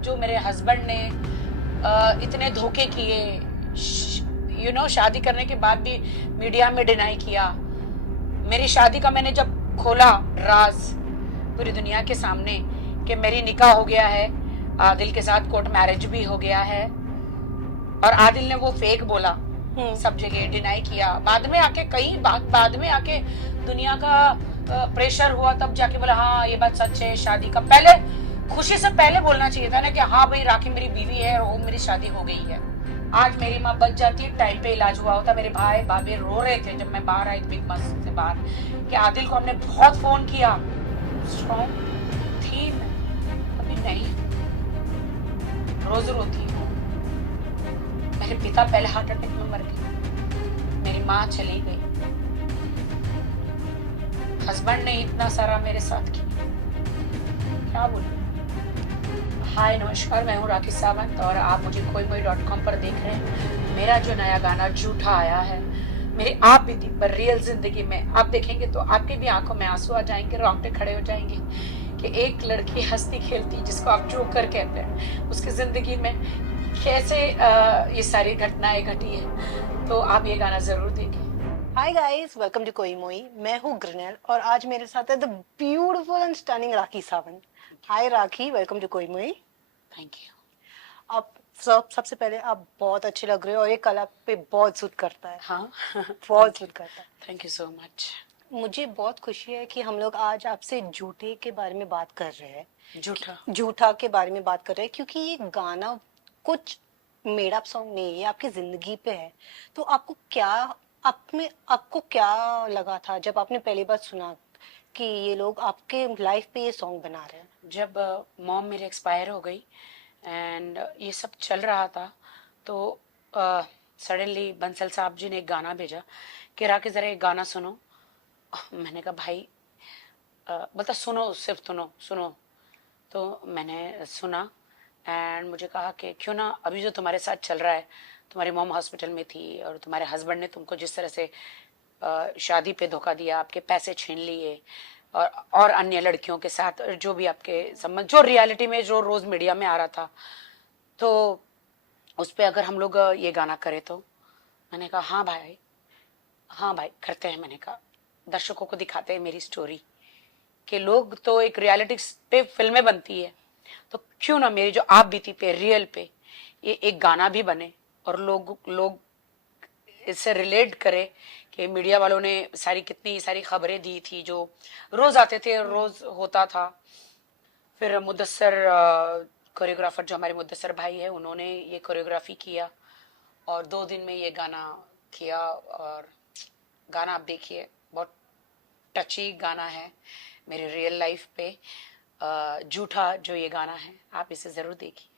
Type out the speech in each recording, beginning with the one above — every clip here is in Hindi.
जो मेरे हस्बैंड ने इतने धोखे किए, शादी करने के बाद भी मीडिया में डिनाई किया। मेरी शादी का मैंने जब खोला राज पूरी दुनिया के सामने कि मेरी निकाह हो गया है, आदिल के साथ कोर्ट मैरिज भी हो गया है, और आदिल ने वो फेक बोला, सब जगह डिनाई किया। बाद में आके बाद में आके दुनिया का प्रेशर हुआ, तब जाके बोला हाँ ये बात सच है। शादी का पहले खुशी से पहले बोलना चाहिए था ना कि हाँ भाई राखी मेरी बीवी है और मेरी शादी हो गई है। आज मेरी माँ बच जाती, टाइम पे इलाज हुआ होता। मेरे भाई भाभी रो रहे थे जब मैं बाहर आई बिग बस से बाहर कि आदिल को हमने बहुत फोन किया। स्ट्रॉन्ग थी मैं, अभी नहीं, रोज रोती हूँ। मेरे पिता पहले हार्ट अटैक में मर गए, मेरी माँ चली गई, हस्बैंड ने इतना सारा मेरे साथ किया, क्या बोलूं। हाय नमस्कार, मैं हूँ राखी सावंत और आप मुझे koimoi.com पर देख रहे हैं। मेरा जो नया गाना झूठा आया है, मेरी आप बीती पर रियल जिंदगी में आप देखेंगे तो आपकी भी आंखों में आंसू आ जाएंगे, रोंगटे खड़े हो जाएंगे कि एक लड़की हंसती खेलती जिसको आप जोकर कहते हैं, उसकी जिंदगी में कैसे ये सारी घटनाएं घटी है। तो आप ये गाना जरूर देखिए। हाय गाइस, वेलकम टू कोई मोई। मैं हूँ ग्रनल और आज मेरे साथ है the beautiful and stunning Rakhi Sawant. Hi Rakhi, welcome to कोई मोई। Thank you. आप सबसे पहले आप बहुत अच्छे लग रहे हो और ये कला पे बहुत सूट करता है। हाँ बहुत सूट करता है। Thank you so much. मुझे बहुत खुशी है कि हम लोग आज आपसे झूठे के बारे में बात कर रहे हैं। झूठा के बारे में बात कर रहे हैं क्योंकि ये गाना कुछ मेड अप सॉन्ग नहीं है, ये आपकी जिंदगी पे है। तो आपको क्या लगा था जब आपने पहली बार सुना कि ये लोग आपके लाइफ पे ये सॉन्ग बना रहे हैं? जब मॉम मेरी एक्सपायर हो गई एंड ये सब चल रहा था तो सडनली बंसल साहब जी ने एक गाना भेजा कि राके जरा एक गाना सुनो। मैंने कहा भाई बता सुनो, सिर्फ सुनो सुनो। तो मैंने सुना एंड मुझे कहा कि क्यों ना अभी जो तुम्हारे साथ चल रहा है, तुम्हारी मॉम हॉस्पिटल में थी और तुम्हारे हस्बैंड ने तुमको जिस तरह से शादी पे धोखा दिया, आपके पैसे छीन लिए और अन्य लड़कियों के साथ जो भी आपके संबंध, जो रियलिटी में जो रोज मीडिया में आ रहा था, तो उस पर अगर हम लोग ये गाना करें तो मैंने कहा हाँ भाई करते हैं। मैंने कहा दर्शकों को दिखाते हैं मेरी स्टोरी कि लोग तो एक रियलिटी पे फिल्में बनती है, तो क्यों ना मेरी जो आप बीती पे रियल पे ये एक गाना भी बने और लोग इससे रिलेट करे कि मीडिया वालों ने कितनी सारी खबरें दी थी जो रोज आते थे, रोज होता था। फिर मुदस्सर कोरियोग्राफर जो हमारे मुदस्सर भाई है, उन्होंने ये कोरियोग्राफी किया और 2 दिन में ये गाना किया। और गाना आप देखिए, बहुत टची गाना है मेरे रियल लाइफ पे। झूठा जो ये गाना है, आप इसे जरूर देखिए।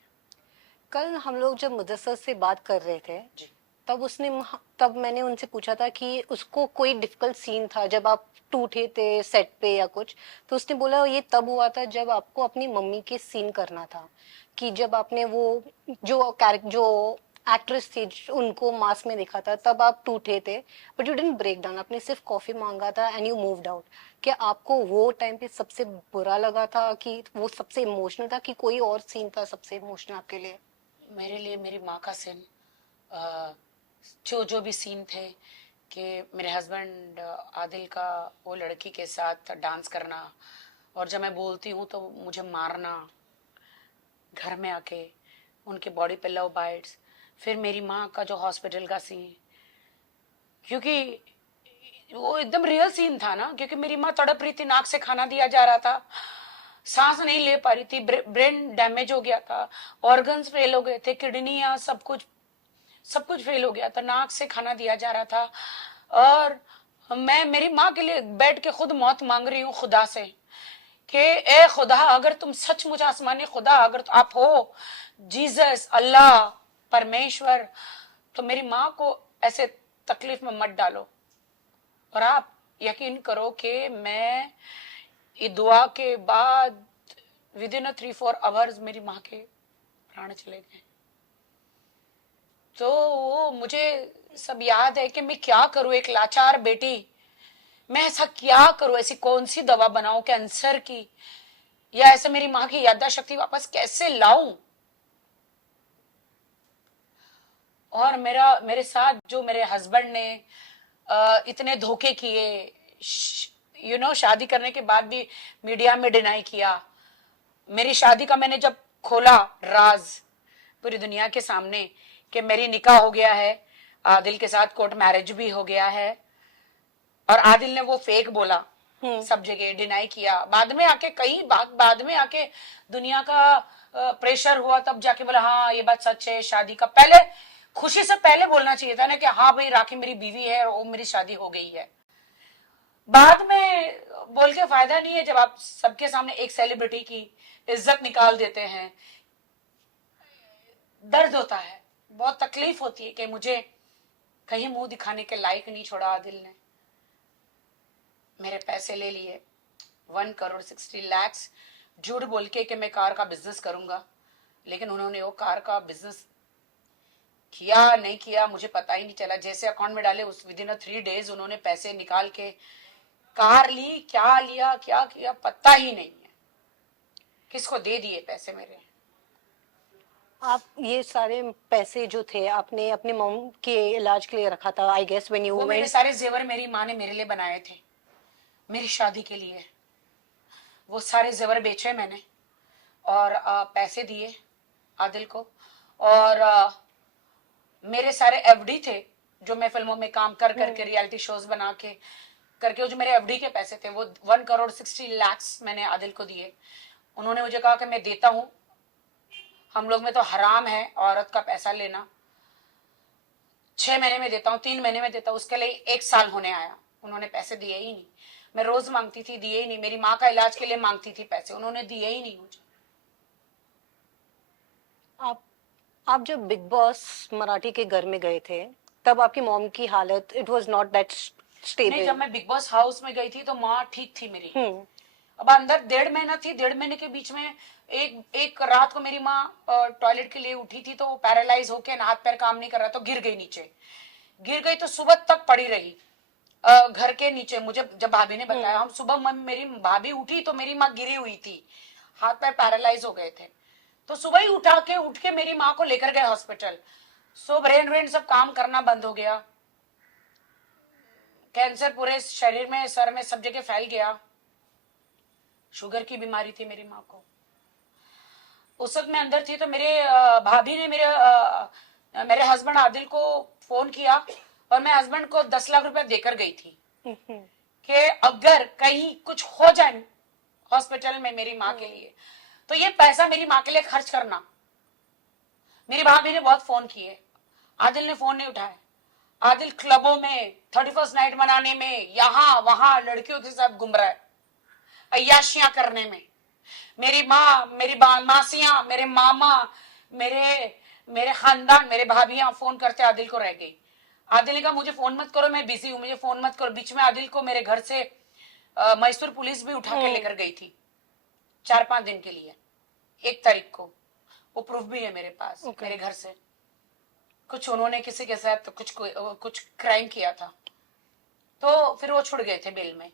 कल हम लोग जब मुदस्सर से बात कर रहे थे जी। तब मैंने उनसे पूछा था कि उसको कोई डिफिकल्ट सीन था जब आप टूटे थे सेट पे या कुछ, तो उसने बोला ये तब हुआ था जब आपको अपनी मम्मी के सीन करना था। कि जब आपने वो जो एक्ट्रेस थी उनको मास्क में देखा था तब आप टूटे थे, but you didn't break down, आपने सिर्फ कॉफी मांगा था एंड यू मूव्ड आउट। क्या आपको वो टाइम पे सबसे बुरा लगा था कि वो सबसे इमोशनल था कि कोई और सीन था सबसे इमोशनल आपके लिए? मेरे लिए मेरी माँ का सीन, जो भी सीन थे कि मेरे हस्बैंड आदिल का वो लड़की के साथ डांस करना, और जब मैं बोलती हूँ तो मुझे मारना, घर में आके उनके बॉडी पे लव बाइट्स। फिर मेरी माँ का जो हॉस्पिटल का सीन, क्योंकि वो एकदम रियल सीन था ना, क्योंकि मेरी माँ तड़प रही थी, नाक से खाना दिया जा रहा था, सांस नहीं ले पा रही थी, ब्रेन डैमेज हो गया था, ऑर्गन्स फेल हो गए थे, किडनियां, सब कुछ फेल हो गया था, नाक से खाना दिया जा रहा था। और मैं मेरी माँ के लिए बैठ के खुद मौत मांग रही हूँ खुदा से कि ए खुदा, अगर तुम सचमुच आसमानी खुदा, अगर तो आप हो, जीसस, अल्लाह, परमेश्वर, तो मेरी माँ को ऐसे तकलीफ में मत डालो। और आप यकीन करो कि मैं ये दुआ के बाद विद इन 3-4 आवर्स मेरी माँ के प्राण चले गए। तो वो मुझे सब याद है कि मैं क्या करूं, एक लाचार बेटी, मैं ऐसा क्या करूं, ऐसी कौन सी दवा बनाऊं कैंसर की, या ऐसे मेरी माँ की याददाश्त शक्ति वापस कैसे लाऊं। और मेरे साथ जो मेरे हस्बैंड ने इतने धोखे किए, शादी करने के बाद भी मीडिया में डिनाई किया। मेरी शादी का मैंने जब खोला राज पूरी दुनिया के सामने कि मेरी निकाह हो गया है, आदिल के साथ कोर्ट मैरिज भी हो गया है, और आदिल ने वो फेक बोला, सब जगह डिनाई किया। बाद में आके बाद में आके दुनिया का प्रेशर हुआ, तब जाके बोला हाँ ये बात सच है। शादी का पहले खुशी से पहले बोलना चाहिए था ना कि हाँ भाई राखी मेरी बीवी है और वो मेरी शादी हो गई है। बाद में बोल के फायदा नहीं है जब आप सबके सामने एक सेलिब्रिटी की इज्जत निकाल देते हैं। दर्द होता है, बहुत तकलीफ होती है कि मुझे कहीं मुंह दिखाने के लायक नहीं छोड़ा आदिल ने। मेरे पैसे ले लिए 1 करोड़ 60 लाख, झूठ बोल के मैं कार का बिजनेस करूंगा, लेकिन उन्होंने वो कार का बिजनेस किया नहीं किया मुझे पता ही नहीं चला। जैसे अकाउंट में डाले उस विदिन 3 डेज उन्होंने पैसे निकाल के कार ली, क्या लिया क्या किया पता ही नहीं है, किसको दे दिए पैसे मेरे। आप ये सारे पैसे जो थे आपने अपने मॉम के इलाज के लिए रखा था, आई गेस व्हेन यू वो मेरे वेंट। सारे जेवर मेरी माँ ने मेरे लिए बनाए थे, मेरी शादी के लिए। वो सारे जेवर बेचे मैंने और पैसे दिए आदिल को। और मेरे सारे एफडी थे जो मैं फिल्मों में काम कर करके रियलिटी शोज बना के करके, वो जो मेरे एफडी के पैसे थे वो 1 करोड़ 60 लाख मैंने आदिल को दिए। उन्होंने मुझे कहा कि मैं देता हूं, हम लोग में तो हराम है औरत का पैसा लेना, 6 महीने में देता हूँ, 3 महीने में देता हूँ। उसके लिए 1 साल होने आया, उन्होंने पैसे दिए ही नहीं। मैं रोज मांगती थी, दिए ही नहीं। मेरी माँ का इलाज के लिए मांगती थी पैसे, उन्होंने दिए ही नहीं मुझे। आप आप जब बिग बॉस मराठी के घर में गए थे तब आपकी मॉम की हालत इट वाज नॉट दैट नहीं, जब स्टेबल। मैं बिग बॉस हाउस में गई थी तो माँ ठीक थी मेरी। हम्म। अब अंदर 1.5 महीना थी, 1.5 महीने के बीच में एक एक रात को मेरी माँ टॉयलेट के लिए उठी थी तो वो पैरालाइज होके ना, हाथ पैर काम नहीं कर रहा तो गिर गई नीचे। गिर गई तो सुबह तक पड़ी रही घर के नीचे। मुझे जब भाभी ने बताया, हम सुबह मेरी भाभी उठी तो मेरी माँ गिरी हुई थी, हाथ पैर पैरालाइज हो गए थे। तो सुबह ही उठ के मेरी माँ को लेकर गए हॉस्पिटल। सो ब्रेन व्रेन सब काम करना बंद हो गया, कैंसर पूरे शरीर में, सर में, सब जगह फैल गया। शुगर की बीमारी थी मेरी माँ को। उस वक्त मैं अंदर थी तो मेरे भाभी ने मेरे हस्बैंड आदिल को फोन किया और मैं हस्बैंड को 10 लाख रुपया देकर गई थी कि अगर कहीं कुछ हो जाए हॉस्पिटल में मेरी माँ के लिए तो ये पैसा मेरी माँ के लिए खर्च करना। मेरी भाभी ने बहुत फोन किए, आदिल ने फोन नहीं उठाया। आदिल क्लबों में 31st नाइट मनाने में, यहां वहां लड़कियों के साथ घूम रहा है, अय्याशियां करने में। मेरी माँ, मेरी मासियां, मेरे मामा, मेरे मेरे खानदान, मेरे भाभियां फोन करते आदिल को रह गई। आदिल ने कहा मुझे फोन मत करो, मैं बिजी हूं, मुझे फोन मत करो। बीच में आदिल को मेरे घर से मैसूर पुलिस भी उठा के लेकर गई थी 4-5 दिन के लिए, 1 तारीख को। वो प्रूफ भी है मेरे पास। मेरे घर से कुछ उन्होंने किसी के साथ कुछ क्राइम किया था, तो फिर वो छुड़ गए थे बेल में।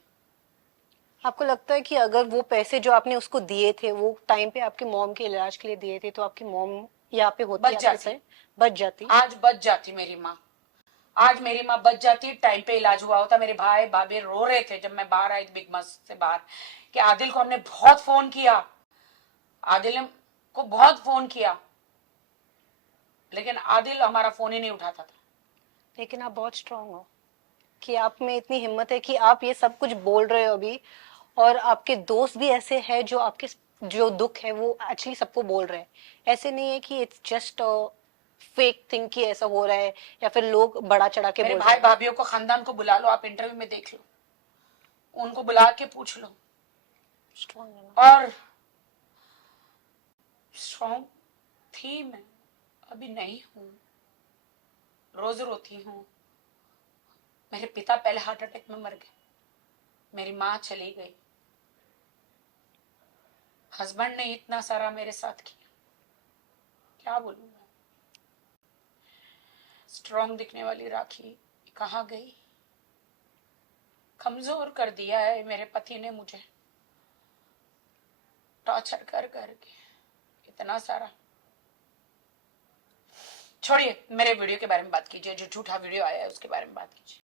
आपको लगता है कि अगर वो पैसे जो आपने उसको दिए थे वो टाइम पे आपके मॉम के इलाज के लिए दिए थे तो आपकी मॉम यहाँ पे होती, बच आपके जाती, साथ बच जाती? आज बच जाती मेरी माँ, आज मेरी माँ बच जाती, टाइम पे इलाज हुआ होता। मेरे भाई भाभी रो रहे थे जब मैं बाहर आई बिग बॉस से बाहर कि आदिल को हमने बहुत फोन किया, आदिल को बहुत फोन किया, लेकिन आदिल हमारा फोन ही नहीं उठाता था। लेकिन आप बहुत स्ट्रांग हो कि आप में इतनी हिम्मत है कि आप ये सब कुछ बोल रहे हो अभी, और आपके दोस्त भी ऐसे हैं जो आपके जो दुख है वो एक्चुअली सबको बोल रहे हैं। ऐसे नहीं है कि इट्स जस्ट फेक थिंग कि ऐसा हो रहा है या फिर लोग बड़ा चढ़ा के मेरे बोल रहे भाई हैं। भाभीियों को, खानदान को बुला लो, आप इंटरव्यू में देख लो, उनको बुला के पूछ लो। स्ट्रांग है ना। और स्ट्रॉन्ग थी मैं, अभी नहीं हूं, रोज रोती हूँ। मेरे पिता पहले हार्ट अटैक में मर गए, मेरी माँ चली गई, हस्बैंड ने इतना सारा मेरे साथ किया, क्या बोलूं मैं। स्ट्रॉन्ग दिखने वाली राखी कहाँ गई? कमजोर कर दिया है मेरे पति ने मुझे, टॉर्चर कर करके इतना सारा। छोड़िए, मेरे वीडियो के बारे में बात कीजिए, जो झूठा वीडियो आया है उसके बारे में बात कीजिए।